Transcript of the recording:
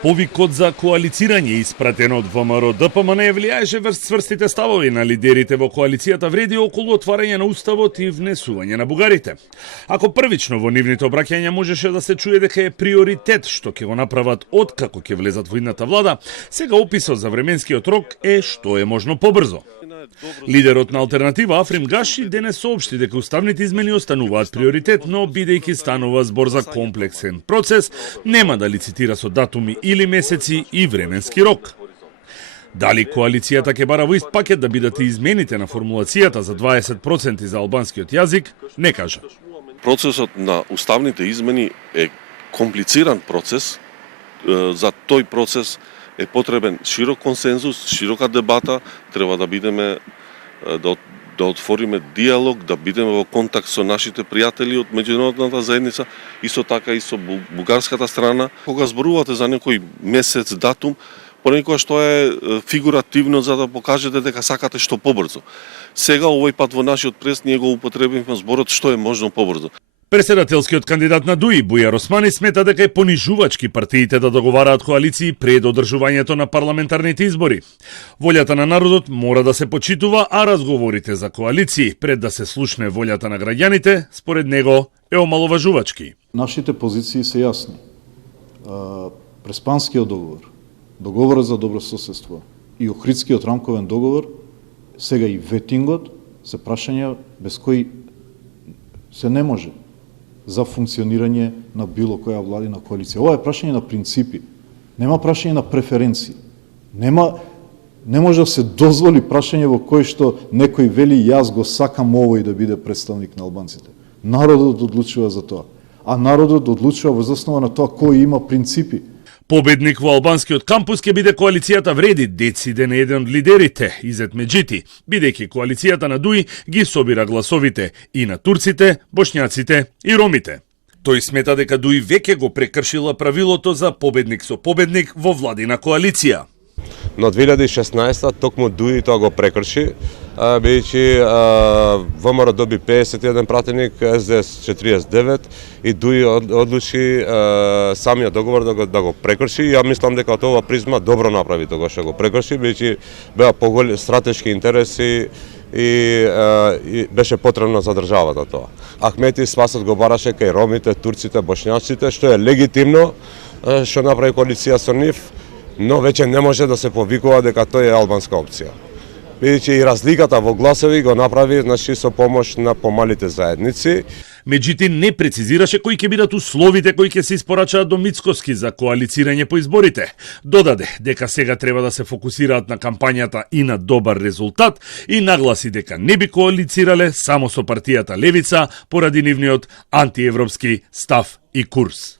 Повикот за коалицирање испратен од ВМРО ДПМН влијаеше врз цврстите ставови на лидерите во коалицијата вреди околу отварање на уставот и внесување на бугарите. Ако првично во нивните обраќања можеше да се чуе дека е приоритет што ќе го направат откако ќе влезат во идната влада, сега описот за временскиот рок е што е можно побрзо. Лидерот на Алтернатива Африм Гаши денес соопшти дека уставните измени остануваат приоритет, но бидејќи станува збор за комплексен процес, нема да лицитира со датуми или месеци и временски рок. Дали коалицијата ќе бара во ист пакет да бидат и измените на формулацијата за 20% за албанскиот јазик, не кажа. Процесот на уставните измени е комплициран процес. За тој процес е потребен широк консензус, широка дебата, треба да бидеме да отвориме диалог, да бидеме во контакт со нашите пријатели од меѓународната заедница, исто така и со бугарската страна. Кога зборувате за некој месец, датум, понекогаш тоа е фигуративно за да покажете дека сакате што побрзо. Сега овој пат во нашиот прес ние го употребивме зборот што е можно побрзо. Председателскиот кандидат на ДУИ, Бујар Османи, смета дека е понижувачки партиите да договараат коалиции пред одржувањето на парламентарните избори. Волјата на народот мора да се почитува, а разговорите за коалиции пред да се слушне волјата на граѓаните, според него е омаловажувачки. Нашите позиции се јасни. Преспанскиот договор, договорот за добрососедство и Охридскиот рамковен договор, сега и ветингот, се прашања без кои се не може за функционирање на било која владина коалиција. Ова е прашање на принципи, нема прашање на преференции. Не може да се дозволи прашање во кој што некој вели јас го сакам овој да биде представник на албанците. Народот одлучува за тоа, а народот одлучува во основа на тоа кој има принципи. Победник во албанскиот кампус ќе биде коалицијата Вреди, дециде на еден од лидерите, Изет Меджити, бидејќи коалицијата на ДУИ ги собира гласовите и на турците, бошњаците и ромите. Тој смета дека ДУИ веќе го прекршила правилото за победник со победник во владина коалиција. На 2016 токму ДУИ тоа го прекрши, бидејќи ВМРО доби 51 пратеник, СДС 49 и ДУИ одлучи самиот договор да го прекрши. Ја мислам дека од ова призма добро направи тоа што го прекрши, бидејќи беа поголеми стратешки интереси и беше потребно за државата тоа. Ахмети спасот го бараше кај ромите, турците, бошњаците, што е легитимно што направи коалиција со нив, но веќе не може да се повикува дека тоа е албанска опција. Бидејќи и разликата во гласови го направи со помош на помалите заедници. Меѓутоа не прецизираше кои ќе бидат условите кои ќе се испорачаат до Мицкоски за коалицирање по изборите. Додаде дека сега треба да се фокусираат на кампањата и на добар резултат и нагласи дека не би коалицирале само со партијата Левица поради нивниот антиевропски став и курс.